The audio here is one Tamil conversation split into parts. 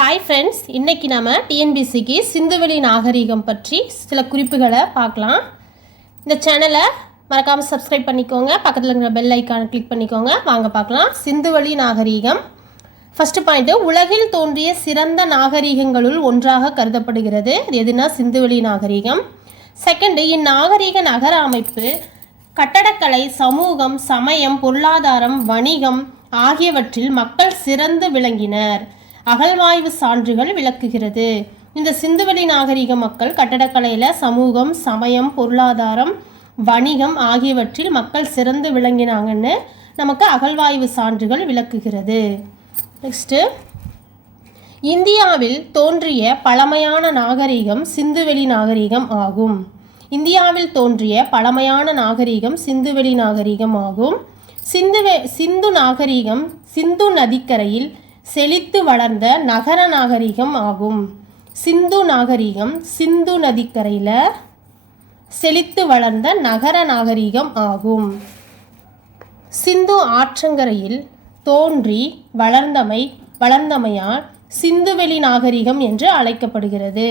ஹாய் ஃப்ரெண்ட்ஸ், இன்றைக்கி நம்ம டிஎன்பிசிக்கு சிந்துவெளி நாகரிகம் பற்றி சில குறிப்புகளை பார்க்கலாம். இந்த சேனலை மறக்காமல் சப்ஸ்கிரைப் பண்ணிக்கோங்க, பக்கத்தில் இருக்கிற பெல் ஐக்கானை கிளிக் பண்ணிக்கோங்க. வாங்க பார்க்கலாம். சிந்துவெளி நாகரிகம். ஃபஸ்ட்டு பாயிண்ட்டு, உலகில் தோன்றிய சிறந்த நாகரிகங்களுள் ஒன்றாக கருதப்படுகிறது. எதுனா சிந்துவெளி நாகரிகம். செகண்டு, இந்நாகரிக நகர அமைப்பு, கட்டடக்கலை, சமூகம், சமயம், பொருளாதாரம், வணிகம் ஆகியவற்றில் மக்கள் சிறந்து விளங்கினர். அகழ்வாய்வு சான்றுகள் விளக்குகிறது. இந்த சிந்துவெளி நாகரிக மக்கள் கட்டடக்கலையில் சமூகம், சமயம், பொருளாதாரம், வணிகம் ஆகியவற்றில் மக்கள் சிறந்து விளங்கினாங்கன்னு நமக்கு அகழ்வாய்வு சான்றுகள் விளக்குகிறது. நெக்ஸ்ட்டு, இந்தியாவில் தோன்றிய பழமையான நாகரிகம் சிந்துவெளி நாகரிகம் ஆகும். இந்தியாவில் தோன்றிய பழமையான நாகரிகம் சிந்துவெளி நாகரிகம் ஆகும். சிந்து நாகரிகம் சிந்து நதிக்கரையில் செழித்து வளர்ந்த நகர நாகரிகம் ஆகும். சிந்து நாகரிகம் சிந்து நதிக்கரையில் செழித்து வளர்ந்த நகர நாகரிகம் ஆகும். சிந்து ஆற்றங்கரையில் தோன்றி வளர்ந்தமையால் சிந்துவெளி நாகரிகம் என்று அழைக்கப்படுகிறது.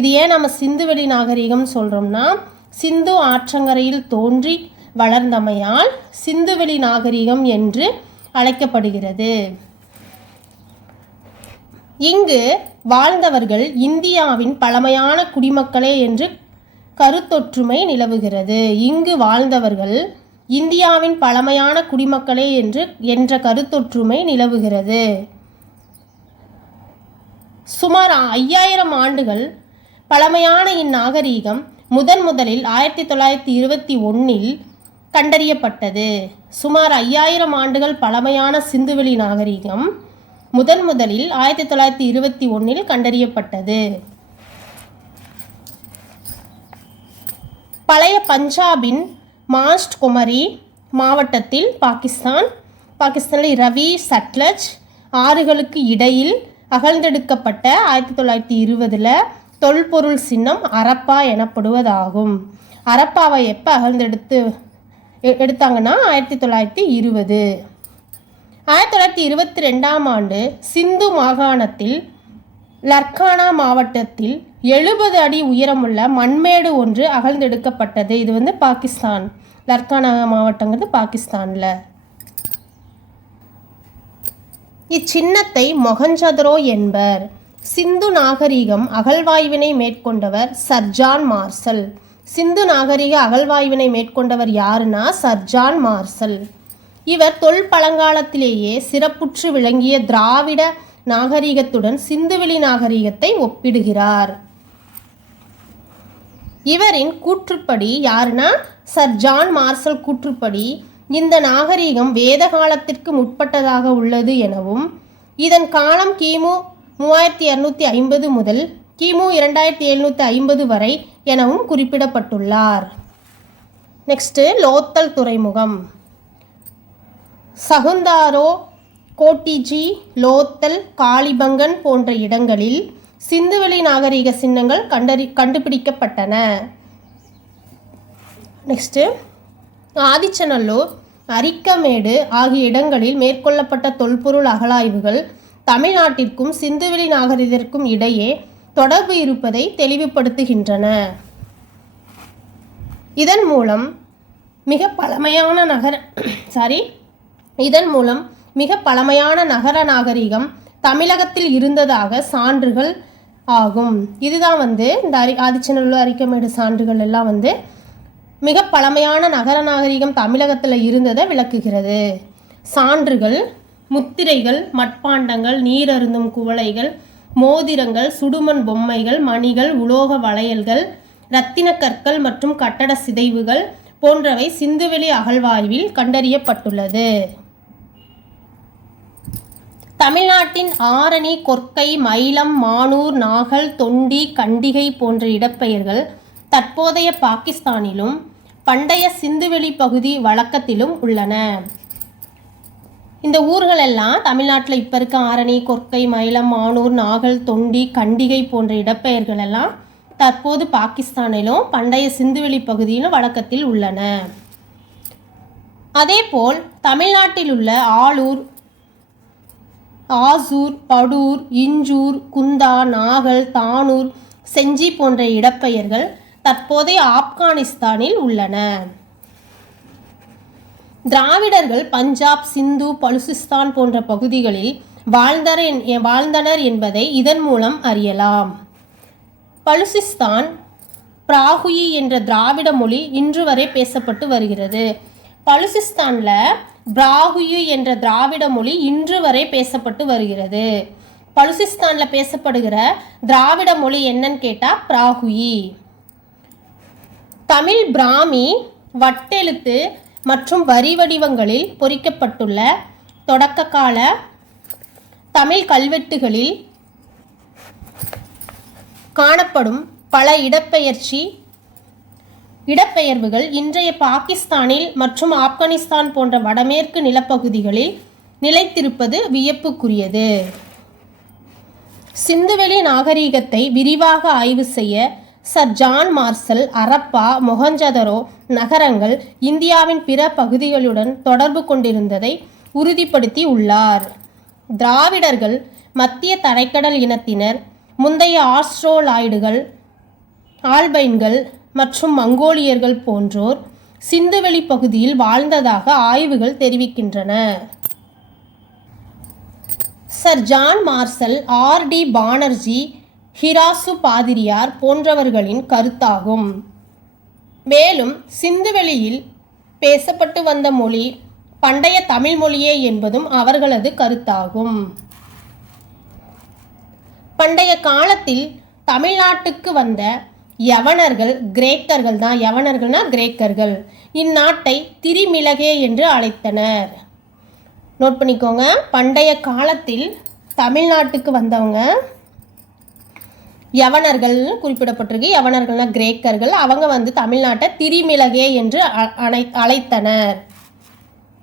இது ஏன் நம்ம சிந்துவெளி நாகரிகம் சொல்கிறோம்னா, சிந்து ஆற்றங்கரையில் தோன்றி வளர்ந்தமையால் சிந்துவெளி நாகரிகம் என்று அழைக்கப்படுகிறது. இங்கு வாழ்ந்தவர்கள் இந்தியாவின் பழமையான குடிமக்களே என்று கருத்தொற்றுமை நிலவுகிறது. இங்கு வாழ்ந்தவர்கள் இந்தியாவின் பழமையான குடிமக்களே என்ற கருத்தொற்றுமை நிலவுகிறது. சுமார் 5000 ஆண்டுகள் பழமையான இந்நாகரீகம் முதலில் 1921 கண்டறியப்பட்டது. சுமார் 5000 ஆண்டுகள் பழமையான சிந்துவெளி நாகரிகம் முதலில் 1921 கண்டறியப்பட்டது. பழைய பஞ்சாபின் மாஸ்ட் குமரி மாவட்டத்தில் பாகிஸ்தானில் ரவி சட்லஜ் ஆறுகளுக்கு இடையில் அகழ்ந்தெடுக்கப்பட்ட 1920 தொல்பொருள் சின்னம் அரப்பா எனப்படுவதாகும். அரப்பாவை எப்போ எடுத்தாங்கன்னா 1920. 1922 ஆண்டு சிந்து மாகாணத்தில் லர்கானா மாவட்டத்தில் 70 அடி உயரமுள்ள மண்மேடு ஒன்று அகழ்ந்தெடுக்கப்பட்டது. இது பாகிஸ்தான். லர்கானா மாவட்டங்கிறது பாகிஸ்தானில். இச்சின்னத்தை மொஹஞ்சதரோ என்பர். சிந்து நாகரிகம் அகழ்வாய்வினை மேற்கொண்டவர் சர் ஜான் மார்சல். சிந்து நாகரிக அகழ்வாய்வினை மேற்கொண்டவர் யாருன்னா சர் ஜான் மார்சல். இவர் தொல்பழங்காலத்திலேயே சிறப்புற்று விளங்கிய திராவிட நாகரிகத்துடன் சிந்துவெளி நாகரிகத்தை ஒப்பிடுகிறார். இவரின் கூற்றுப்படி யாருன்னா சர் ஜான் மார்சல் கூற்றுப்படி இந்த நாகரிகம் வேத காலத்திற்கு முற்பட்டதாக உள்ளது எனவும் இதன் காலம் கிமு 3250 முதல் கிமு 2750 வரை எனவும் குறிப்பிடப்பட்டுள்ளார். நெக்ஸ்ட்டு, லோத்தல் துறைமுகம். சகுந்தாரோ, கோட்டிஜி, லோத்தல், காளிபங்கன் போன்ற இடங்களில் சிந்துவெளி நாகரிக சின்னங்கள் கண்டுபிடிக்கப்பட்டன. நெக்ஸ்ட்டு, ஆதிச்சநல்லூர், அரிக்கமேடு ஆகிய இடங்களில் மேற்கொள்ளப்பட்ட தொல்பொருள் அகழாய்வுகள் தமிழ்நாட்டிற்கும் சிந்துவெளி நாகரிகத்திற்கும் இடையே தொடர்பு இருப்பதை தெளிவுபடுத்துகின்றன. இதன் மூலம் மிக பழமையான நகர நாகரிகம் தமிழகத்தில் இருந்ததாக சான்றுகள் ஆகும். இதுதான் இந்த ஆதிச்சநல்லூர், அரிக்கமேடு சான்றுகள் எல்லாம் மிக பழமையான நகர நாகரிகம் தமிழகத்தில் இருந்ததை விளக்குகிறது. சான்றுகள், முத்திரைகள், மட்பாண்டங்கள், நீரருந்தும் குவளைகள், மோதிரங்கள், சுடுமண் பொம்மைகள், மணிகள், உலோக வளையல்கள், இரத்தின கற்கள் மற்றும் கட்டட சிதைவுகள் போன்றவை சிந்துவெளி அகழ்வாய்வில் கண்டறியப்பட்டுள்ளது. தமிழ்நாட்டின் ஆரணி, கொர்க்கை, மயிலம், மானூர், நாகல், தொண்டி, கண்டிகை போன்ற இடப்பெயர்கள் தற்போதைய பாகிஸ்தானிலும் பண்டைய சிந்துவெளி பகுதி வழக்கத்திலும் உள்ளன. இந்த ஊர்களெல்லாம் தமிழ்நாட்டில் இப்போ இருக்க ஆரணி, கொர்க்கை, மயிலம், மானூர், நாகல், தொண்டி, கண்டிகை போன்ற இடப்பெயர்கள் எல்லாம் தற்போது பாகிஸ்தானிலும் பண்டைய சிந்துவெளி பகுதியிலும் வழக்கத்தில் உள்ளன. அதேபோல் தமிழ்நாட்டில் உள்ள ஆளூர், ஆசூர், படூர், இஞ்சூர், குந்தா, நாகல், தானூர், செஞ்சி போன்ற இடப்பெயர்கள் தற்போதைய ஆப்கானிஸ்தானில் உள்ளன. திராவிடர்கள் பஞ்சாப், சிந்து, பலுசிஸ்தான் போன்ற பகுதிகளில் வாழ்ந்தனர் என்பதை இதன் மூலம் அறியலாம். பலுசிஸ்தான் பிராகுயி என்ற திராவிட மொழி இன்று வரை பேசப்பட்டு வருகிறது. பலுசிஸ்தானில் பிராகுயி என்ற திராவிட மொழி இன்று வரை பேசப்பட்டு வருகிறது. பலுசிஸ்தானில் பேசப்படுகிற திராவிட மொழி என்னன்னு கேட்டால் பிராகுயி. தமிழ் பிராமி வட்டெழுத்து மற்றும் வரி வடிவங்களில் பொறிக்கப்பட்டுள்ள தொடக்க கால தமிழ் கல்வெட்டுகளில் காணப்படும் பல இடப்பெயர்வுகள் இன்றைய பாகிஸ்தானில் மற்றும் ஆப்கானிஸ்தான் போன்ற வடமேற்கு நிலப்பகுதிகளில் நிலைத்திருப்பது வியப்புக்குரியது. சிந்துவெளி நாகரிகத்தை விரிவாக ஆய்வு செய்ய sir John marshal Harappa, Mohenjo-daro நகரங்கள் இந்தியாவின் பிற பகுதிகளுடன் தொடர்பு கொண்டிருந்ததை உறுதிப்படுத்தி உள்ளார். திராவிடர்கள், மத்திய தரைக்கடல் இனத்தினர், முந்தைய ஆஸ்ட்ரோலாய்டுகள், ஆல்பைன்கள் மற்றும் மங்கோலியர்கள் போன்றோர் சிந்துவெளி பகுதியில் வாழ்ந்ததாக ஆய்வுகள் தெரிவிக்கின்றன. Sir John Marshall, R D. Banerji, Heras பாதிரியார் போன்றவர்களின் கருத்தாகும். மேலும் சிந்துவெளியில் பேசப்பட்டு வந்த மொழி பண்டைய தமிழ் மொழியே என்பதும் அவர்களது கருத்தாகும். பண்டைய காலத்தில் தமிழ்நாட்டுக்கு வந்த யவனர்கள் கிரேக்கர்கள் தான். யவனர்கள்னா கிரேக்கர்கள். இந்நாட்டை திரிமிலகே என்று அழைத்தனர். நோட் பண்ணிக்கோங்க. பண்டைய காலத்தில் தமிழ்நாட்டுக்கு வந்தவங்க யவனர்கள் குறிப்பிடப்பட்டிருக்கு. யவனர்கள்னா கிரேக்கர்கள். அவங்க தமிழ்நாட்டை திரிமிலகே என்று அழைத்தனர்.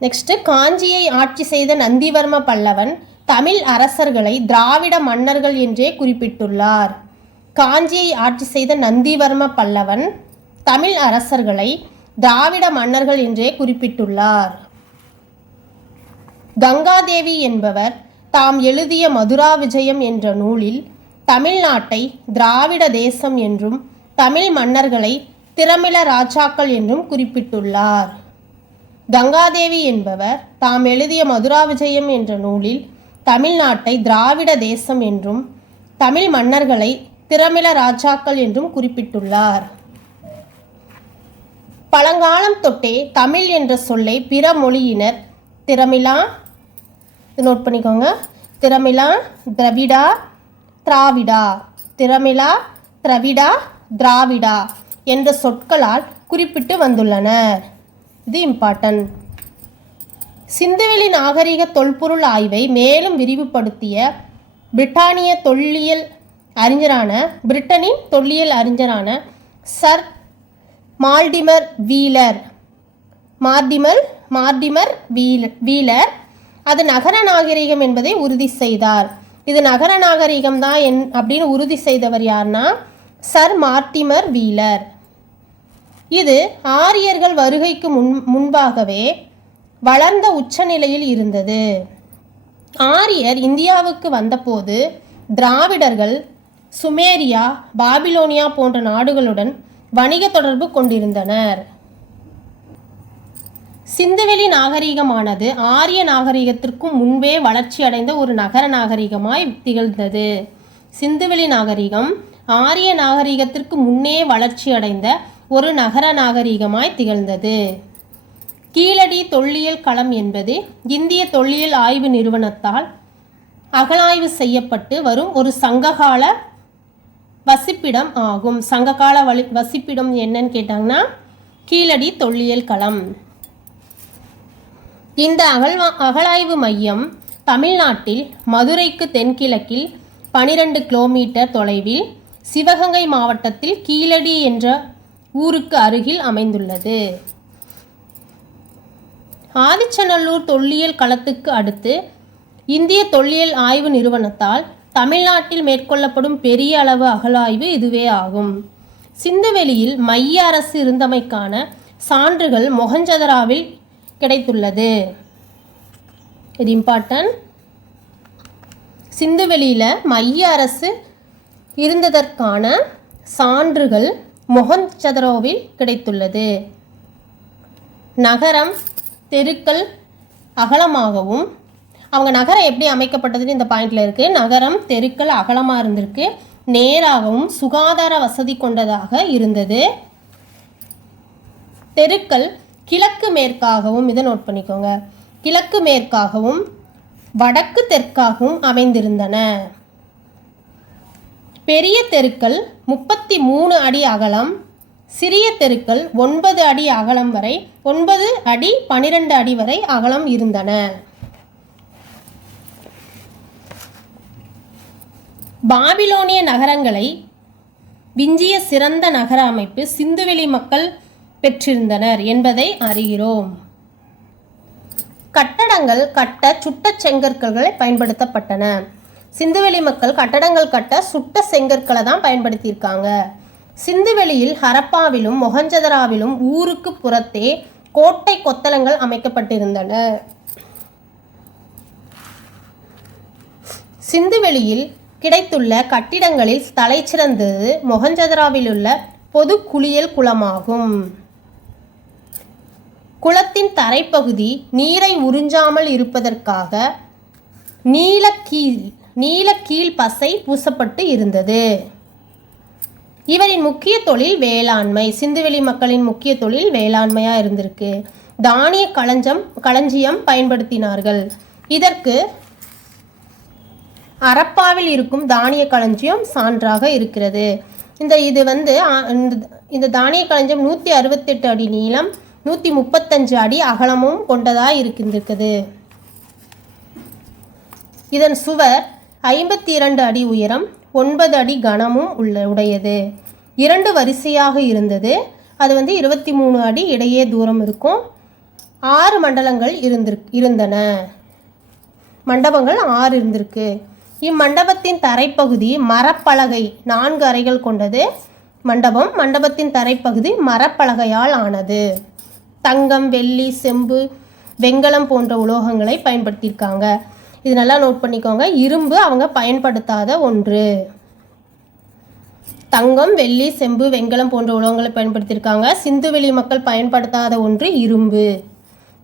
நெக்ஸ்ட்டு, காஞ்சியை ஆட்சி செய்த நந்திவர்ம பல்லவன் தமிழ் அரசர்களை திராவிட மன்னர்கள் என்றே குறிப்பிட்டுள்ளார். காஞ்சியை ஆட்சி செய்த நந்திவர்ம பல்லவன் தமிழ் அரசர்களை திராவிட மன்னர்கள் என்றே குறிப்பிட்டுள்ளார். கங்காதேவி என்பவர் தாம் எழுதிய மதுரா விஜயம் என்ற நூலில் தமிழ்நாட்டை திராவிட தேசம் என்றும் தமிழ் மன்னர்களை திரமிழ ராஜாக்கள் என்றும் குறிப்பிட்டுள்ளார். கங்காதேவி என்பவர் தாம் எழுதிய மதுரா விஜயம் என்ற நூலில் தமிழ்நாட்டை திராவிட தேசம் என்றும் தமிழ் மன்னர்களை திரமிழ ராஜாக்கள் என்றும் குறிப்பிட்டுள்ளார். பழங்காலம் தொட்டே தமிழ் என்ற சொல்லை பிற மொழியினர் திரமிழா, நோட் பண்ணிக்கோங்க, திரமிழா, திரவிடா, திராவிடா, திரமிழா, திரவிடா, திராவிடா என்ற சொற்களால் குறிப்பிட்டு வந்துள்ளனர். இது இம்பார்ட்டன்ட். சிந்துவெளி நாகரிக தொல்பொருள் ஆய்வை மேலும் விரிவுபடுத்திய பிரிட்டனின் தொல்லியல் அறிஞரான சர் மார்டிமர் வீலர் அது நகர நாகரிகம் என்பதை உறுதி செய்தார். இது நகர நாகரிகம் தான் அப்படின்னு உறுதி செய்தவர் யார்னா சர் மார்டிமர் வீலர். இது ஆரியர்கள் வருகைக்கு முன்பாகவே வளர்ந்த உச்சநிலையில் இருந்தது. ஆரியர் இந்தியாவுக்கு வந்தபோது திராவிடர்கள் சுமேரியா, பாபிலோனியா போன்ற நாடுகளுடன் வணிக தொடர்பு கொண்டிருந்தனர். சிந்துவெளி நாகரிகமானது ஆரிய நாகரிகத்திற்கும் முன்பே வளர்ச்சி அடைந்த ஒரு நகர நாகரிகமாய் திகழ்ந்தது. சிந்துவெளி நாகரிகம் ஆரிய நாகரிகத்திற்கு முன்னே வளர்ச்சி அடைந்த ஒரு நகர நாகரிகமாய் திகழ்ந்தது. கீழடி தொல்லியல் களம் என்பது இந்திய தொல்லியல் ஆய்வு நிறுவனத்தால் அகழாய்வு செய்யப்பட்டு வரும் ஒரு சங்ககால வசிப்பிடம் ஆகும். சங்ககால வசிப்பிடம் என்னன்னு கேட்டாங்கன்னா கீழடி தொல்லியல் களம். இந்த அகழாய்வு மையம் தமிழ்நாட்டில் மதுரைக்கு தென்கிழக்கில் 12 கிலோமீட்டர் தொலைவில் சிவகங்கை மாவட்டத்தில் கீழடி என்ற ஊருக்கு அருகில் அமைந்துள்ளது. ஆதிச்சநல்லூர் தொல்லியல் களத்துக்கு அடுத்து இந்திய தொல்லியல் ஆய்வு நிறுவனத்தால் தமிழ்நாட்டில் மேற்கொள்ளப்படும் பெரிய அளவு அகழாய்வு இதுவே ஆகும். சிந்துவெளியில் மைய அரசு இருந்தமைக்கான சான்றுகள் மொஹஞ்சதராவில் கிடைத்துள்ளது. இது இம்பார்ட்டன்ட். சிந்துவெளியில் மைய அரசு இருந்ததற்கான சான்றுகள் மொஹஞ்சதரோவில் கிடைத்துள்ளது. நகரம் தெருக்கள் அகலமாகவும், அவங்க நகரம் எப்படி அமைக்கப்பட்டதுன்னு இந்த பாயிண்டில் இருக்குது. நகரம் தெருக்கள் அகலமாக இருந்திருக்கு, நேராகவும் சுகாதார வசதி கொண்டதாக இருந்தது. தெருக்கள் கிழக்கு மேற்காகவும், இதை நோட் பண்ணிக்கோங்க, கிழக்கு மேற்காகவும் வடக்கு தெற்காகவும் அமைந்திருந்தன. பெரிய தெருக்கள் 33 அடி அகலம், சிறிய தெருக்கள் 9 அடி அகலம் வரை, 9 அடி 12 அடி வரை அகலம் இருந்தன. பாபிலோனிய நகரங்களை விஞ்சிய சிறந்த நகர அமைப்பு சிந்துவெளி மக்கள் பெற்றிருந்தனர் என்பதை அறிகிறோம். கட்டடங்கள் கட்ட சுட்ட செங்கற்களை பயன்படுத்தப்பட்டன. சிந்துவெளி மக்கள் கட்டடங்கள் கட்ட சுட்ட செங்கற்களை தான் பயன்படுத்தியிருக்காங்க. சிந்துவெளியில் ஹரப்பாவிலும் மொஹஞ்சதராவிலும் ஊருக்கு புறத்தே கோட்டை கொத்தளங்கள் அமைக்கப்பட்டிருந்தன. சிந்துவெளியில் கிடைத்துள்ள கட்டிடங்களில் தலைச்சிறந்தது மொஹஞ்சதராவில் உள்ள பொது குளியல் குளமாகும். குளத்தின் தரைப்பகுதி நீரை உறிஞ்சாமல் இருப்பதற்காக நீல கீழ் பசை பூசப்பட்டு இருந்தது. இவரின் முக்கிய தொழில் வேளாண்மை. சிந்துவெளி மக்களின் முக்கிய தொழில் வேளாண்மையாக இருந்திருக்கு. தானிய களஞ்சியம் பயன்படுத்தினார்கள். இதற்கு ஹரப்பாவில் இருக்கும் தானிய களஞ்சியம் சான்றாக இருக்கிறது. இந்த தானிய களஞ்சியம் 168 அடி நீளம், 135 அடி அகலமும் கொண்டதாக இருக்குது. இதன் சுவர் 52 அடி உயரம், 9 அடி கனமும் உடையது. 2 வரிசையாக இருந்தது. அது 23 அடி இடையே தூரம் இருக்கும். 6 மண்டலங்கள் இருந்தன. மண்டபங்கள் 6 இருந்திருக்கு. இம்மண்டபத்தின் தரைப்பகுதி மரப்பலகை 4 அறைகள் கொண்டது. மண்டபத்தின் தரைப்பகுதி மரப்பலகையால் ஆனது. தங்கம், வெள்ளி, செம்பு, வெண்கலம் போன்ற உலோகங்களை பயன்படுத்தியிருக்காங்க. இது நல்லா நோட் பண்ணிக்கோங்க. இரும்பு அவங்க பயன்படுத்தாத ஒன்று. தங்கம், வெள்ளி, செம்பு, வெண்கலம் போன்ற உலோகங்களை பயன்படுத்தியிருக்காங்க. சிந்துவெளி மக்கள் பயன்படுத்தாத ஒன்று இரும்பு.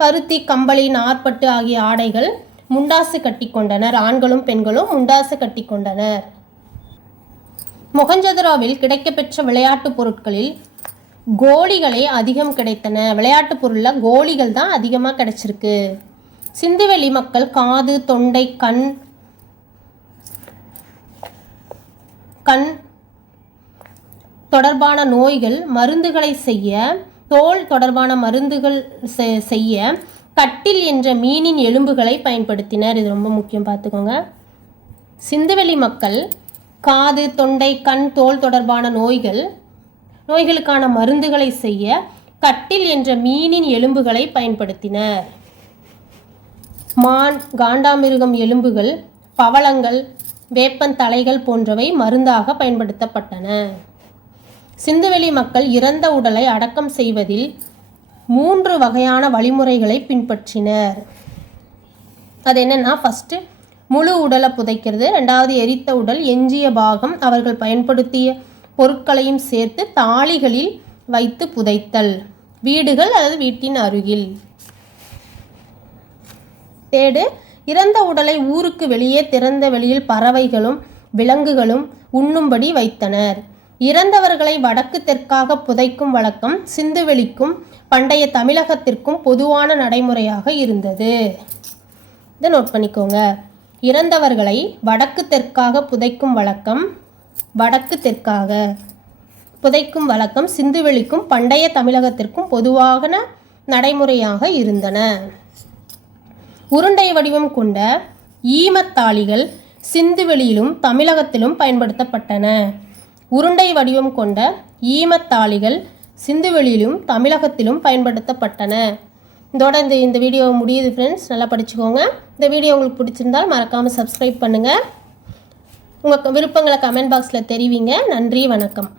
பருத்தி, கம்பளி, நார்பட்டு ஆகிய ஆடைகள் முண்டாசு கட்டி கொண்டனர். ஆண்களும் பெண்களும் முண்டாசு கட்டி கொண்டனர். மொஹஞ்சதரோவில் கிடைக்கப்பெற்ற விளையாட்டு பொருட்களில் கோலிகளே அதிகம் கிடைத்தன. விளையாட்டு பொருளில் கோலிகள் தான் அதிகமாக கிடைச்சிருக்கு. சிந்துவெளி மக்கள் காது, தொண்டை, கண் தொடர்பான நோய்கள் மருந்துகளை செய்ய, தோல் தொடர்பான மருந்துகள் செய்ய கட்டில் என்ற மீனின் எலும்புகளை பயன்படுத்தினர். இது ரொம்ப முக்கியம், பார்த்துக்கோங்க. சிந்துவெளி மக்கள் காது, தொண்டை, கண், தோல் தொடர்பான நோய்களுக்கான மருந்துகளை செய்ய கட்டில் என்ற மீனின் எலும்புகளை பயன்படுத்தினர். மான், காண்டாமிருகம் எலும்புகள், பவளங்கள், வேப்பன் தலைகள் போன்றவை மருந்தாக பயன்படுத்தப்பட்டன. சிந்துவெளி மக்கள் இறந்த உடலை அடக்கம் செய்வதில் 3 வகையான வழிமுறைகளை பின்பற்றினர். அது என்னன்னா, ஃபஸ்ட்டு முழு உடலை புதைக்கிறது, 2வது எரித்த உடல், எஞ்சிய பாகம் அவர்கள் பயன்படுத்திய பொருட்களையும் சேர்த்து தாளிகளில் வைத்து புதைத்தல், வீடுகள் அல்லது வீட்டின் அருகில். தேடு, இறந்த உடலை ஊருக்கு வெளியே திறந்த வெளியில் பறவைகளும் விலங்குகளும் உண்ணும்படி வைத்தனர். இறந்தவர்களை வடக்கு தெற்காக புதைக்கும் வழக்கம் சிந்துவெளிக்கும் பண்டைய தமிழகத்திற்கும் பொதுவான நடைமுறையாக இருந்தது. இதை நோட் பண்ணிக்கோங்க. இறந்தவர்களை வடக்கு தெற்காக புதைக்கும் வழக்கம் சிந்துவெளிக்கும் பண்டைய தமிழகத்திற்கும் பொதுவான நடைமுறையாக இருந்தன. உருண்டை வடிவம் கொண்ட ஈமத்தாளிகள் சிந்துவெளியிலும் தமிழகத்திலும் பயன்படுத்தப்பட்டன. உருண்டை வடிவம் கொண்ட ஈமத்தாளிகள் சிந்துவெளியிலும் தமிழகத்திலும் பயன்படுத்தப்பட்டன. இதோட இந்த வீடியோ முடியுது ஃப்ரெண்ட்ஸ். நல்லா படிச்சுக்கோங்க. இந்த வீடியோ உங்களுக்கு பிடிச்சிருந்தால் மறக்காமல் சப்ஸ்கிரைப் பண்ணுங்கள். உங்கள் விருப்பங்களை கமெண்ட் பாக்ஸில் தெரிவிங்க. நன்றி, வணக்கம்.